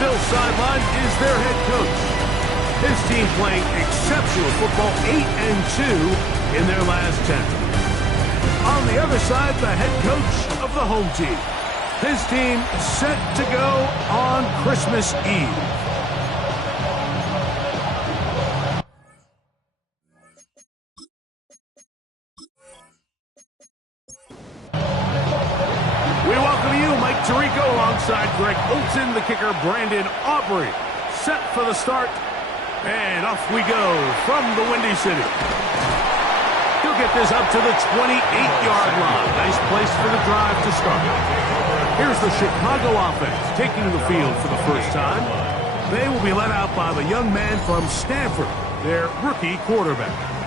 Bills sideline is their head coach. His team playing exceptional football, 8-2 in their last 10. On the other side, the head coach of the home team. His team set to go on Christmas Eve. We welcome you, Mike Tirico, alongside Greg Olson, the kicker, Brandon Aubrey. Set for the start, and off we go from the Windy City. He'll get this up to the 28-yard line. Nice place for the drive to start. Here's the Chicago offense taking the field for the first time. They will be led out by the young man from Stanford, their rookie quarterback.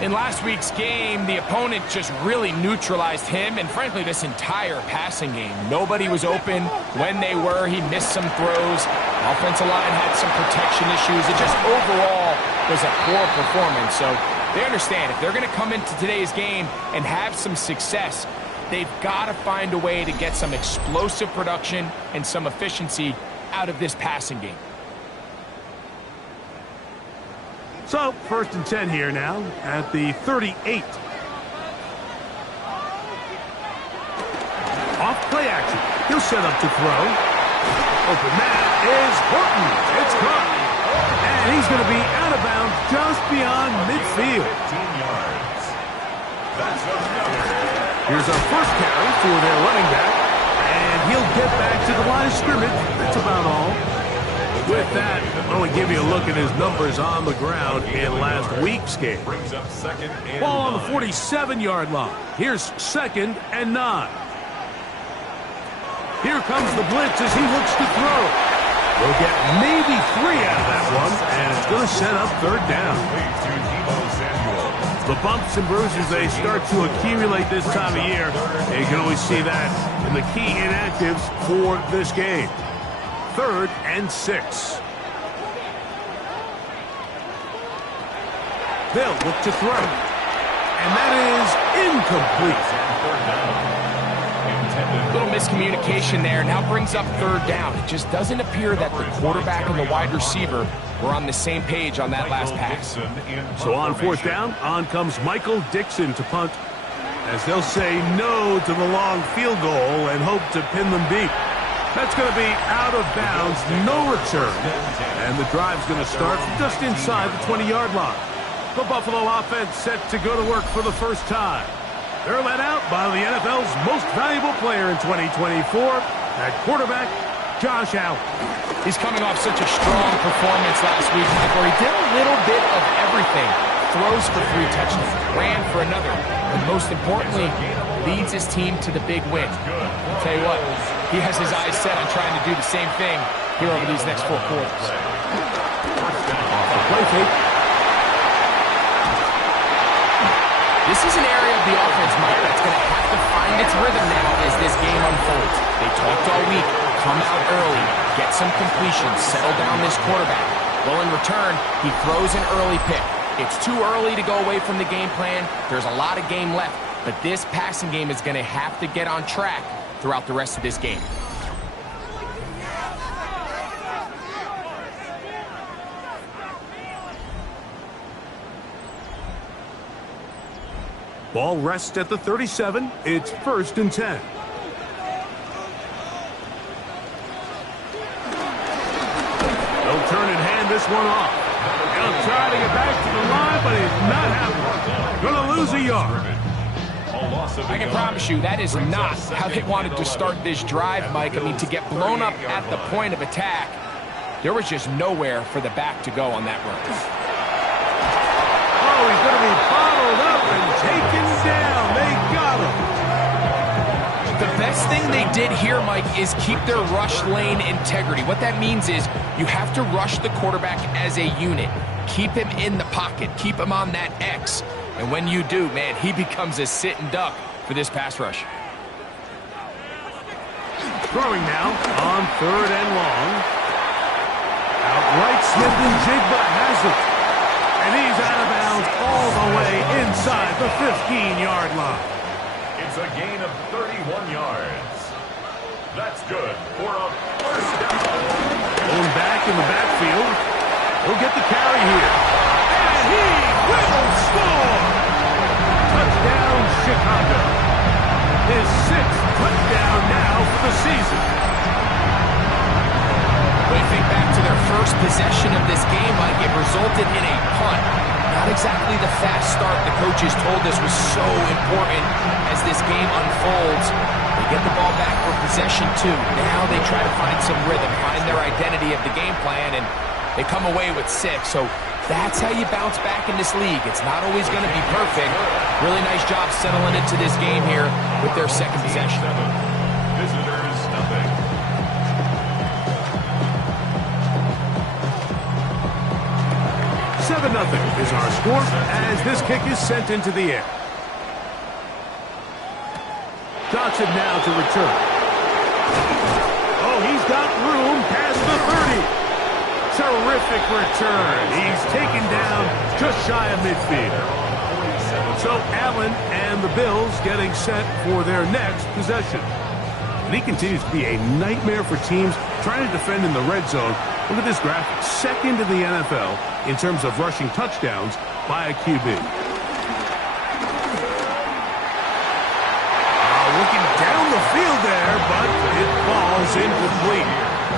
In last week's game, the opponent just really neutralized him and, frankly, this entire passing game. Nobody was open. When they were, he missed some throws. Offensive line had some protection issues. It just overall was a poor performance. So they understand if they're going to come into today's game and have some success, they've got to find a way to get some explosive production and some efficiency out of this passing game. So, 1st and 10 here now at the 38. Off play action. He'll set up to throw. Open man is Horton. It's caught. And he's going to be out of bounds just beyond midfield. 15 yards. That's Here's our first carry for their running back. And he'll get back to the line of scrimmage. That's about all. With that, I want to give you a look at his numbers on the ground in last week's game. brings up 2nd and Ball on the 9. 47-yard line. Here's 2nd and 9. Here comes the blitz as he looks to throw. We'll get maybe 3 out of that one, and it's going to set up 3rd down. To Deebo Samuel. The bumps and bruises, they start to accumulate this time of year. And you can always see that in the key inactives for this game. 3rd and 6. They'll look to throw. And that is incomplete. Little miscommunication there. Now brings up 3rd down. It just doesn't appear that the quarterback and the wide receiver were on the same page on that last pass. So on 4th down, on comes Michael Dixon to punt, as they'll say no to the long field goal and hope to pin them deep. That's going to be out of bounds, no return. And the drive's going to start from just inside the 20-yard line. The Buffalo offense set to go to work for the first time. They're led out by the NFL's most valuable player in 2024, at quarterback, Josh Allen. He's coming off such a strong performance last week, Mike, where he did a little bit of everything. Throws for 3 touchdowns, ran for another, and most importantly, leads his team to the big win. I'll tell you what, he has his eyes set on trying to do the same thing here over these next 4 quarters. Play fake. This is an area of the offense, Mike, that's going to have to find its rhythm now as this game unfolds. They talked all week, come out early, get some completions, settle down this quarterback. Well, in return, he throws an early pick. It's too early to go away from the game plan. There's a lot of game left, but this passing game is going to have to get on track throughout the rest of this game. Ball rests at the 37. It's 1st and 10. They'll turn and hand this one off. He'll try to get back to the line, but it's not happening. Going to lose a yard. I can promise you that is not how they wanted to start this drive, Mike. I mean, to get blown up at the point of attack, there was just nowhere for the back to go on that run. Oh, he's going to be bottled up and taken down. They got him. The best thing they did here, Mike, is keep their rush lane integrity. What that means is you have to rush the quarterback as a unit. Keep him in the pocket. Keep him on that X. And when you do, man, he becomes a sit and duck for this pass rush. Throwing now on 3rd and long. Outright Smith and Jigba has it. And he's out of bounds all the way inside the 15-yard line. It's a gain of 31 yards. That's good for a 1st down. Going back in the backfield. He'll get the carry here. And he will score! Touchdown, Chicago. His 6th touchdown now for the season. When you think back to their first possession of this game, Mike, it resulted in a punt. Not exactly the fast start the coaches told us was so important as this game unfolds. They get the ball back for possession 2. Now they try to find some rhythm, find their identity of the game plan, and they come away with 6. So that's how you bounce back in this league. It's not always going to be perfect. Really nice job settling into this game here with their second possession. Visitors, nothing. Nothing is our score as this kick is sent into the air. Johnson now to return. Oh, he's got room past the 30. Terrific return. He's taken down just shy of midfield. So Allen and the Bills getting set for their next possession. And he continues to be a nightmare for teams trying to defend in the red zone. Look at this graphic. 2nd in the NFL in terms of rushing touchdowns by a QB. Looking down the field there, but it falls incomplete.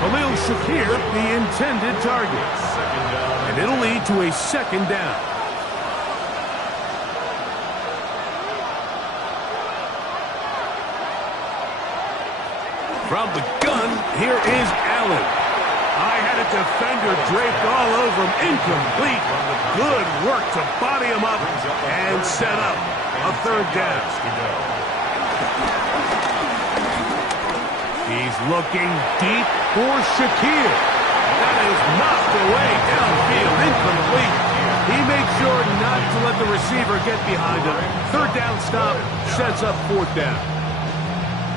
Khalil Shakir, the intended target. And it'll lead to a 2nd down. From the gun, here is Allen. I had a defender draped all over him. Incomplete. Good work to body him up and set up a 3rd down. He's looking deep for Shakir. That is knocked away downfield. Incomplete. He makes sure not to let the receiver get behind him. 3rd down stop sets up 4th down.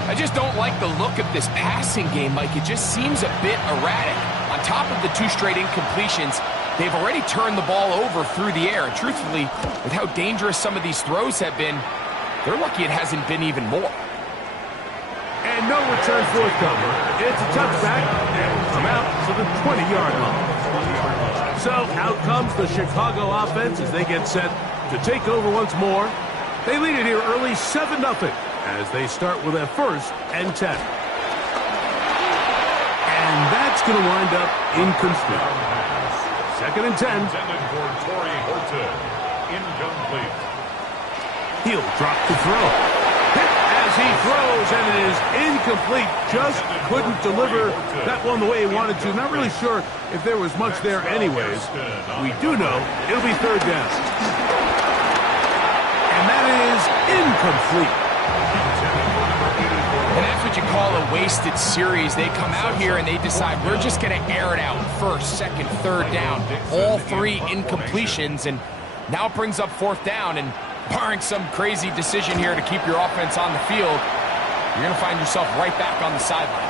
I just don't like the look of this passing game, Mike. It just seems a bit erratic. On top of the 2 straight incompletions, they've already turned the ball over through the air. And truthfully, with how dangerous some of these throws have been, they're lucky it hasn't been even more. And no return forthcoming. It's a touchback, and will come out to the 20-yard line. So out comes the Chicago offense as they get set to take over once more. They lead it here early, 7-0. As they start with a 1st and 10. And that's going to wind up incomplete. 2nd and 10. Intended for Torrey Horton. Incomplete. He'll drop the throw. Hit as he throws, and it is incomplete. Just couldn't deliver that one the way he wanted to. Not really sure if there was much there anyways. We do know it'll be 3rd down. And that is incomplete. And that's what you call a wasted series. They come out here and they decide we're just going to air it out. 1st, 2nd, 3rd down. All 3 incompletions. And now it brings up 4th down. And barring some crazy decision here to keep your offense on the field, you're going to find yourself right back on the sideline.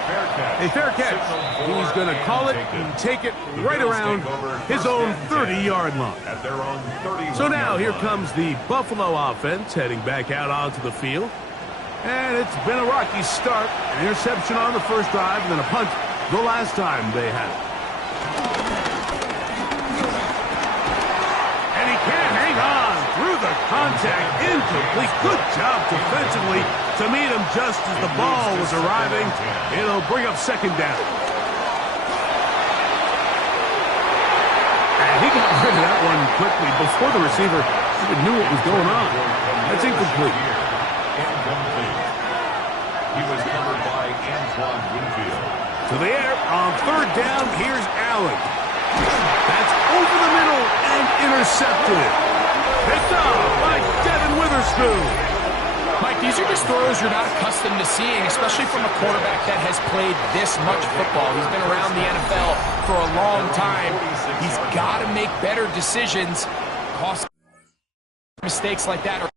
A fair catch. He's going to call it and take it right around his own 30-yard line. So now here comes the Buffalo offense heading back out onto the field. And it's been a rocky start. An interception on the 1st drive and then a punt the last time they had it. And he can't hang on through the contact. Incomplete. Good job defensively to meet him just as the ball was arriving. It'll bring up 2nd down. And he got rid of that one quickly before the receiver even knew what was going on. That's incomplete. He was covered by Antoine Winfield. To the air on 3rd down. Here's Allen. That's over the middle and intercepted. Picked up by Devin Witherspoon. Mike, these are just throws you're not accustomed to seeing, especially from a quarterback that has played this much football. He's been around the NFL for a long time. He's got to make better decisions. Cost mistakes like that are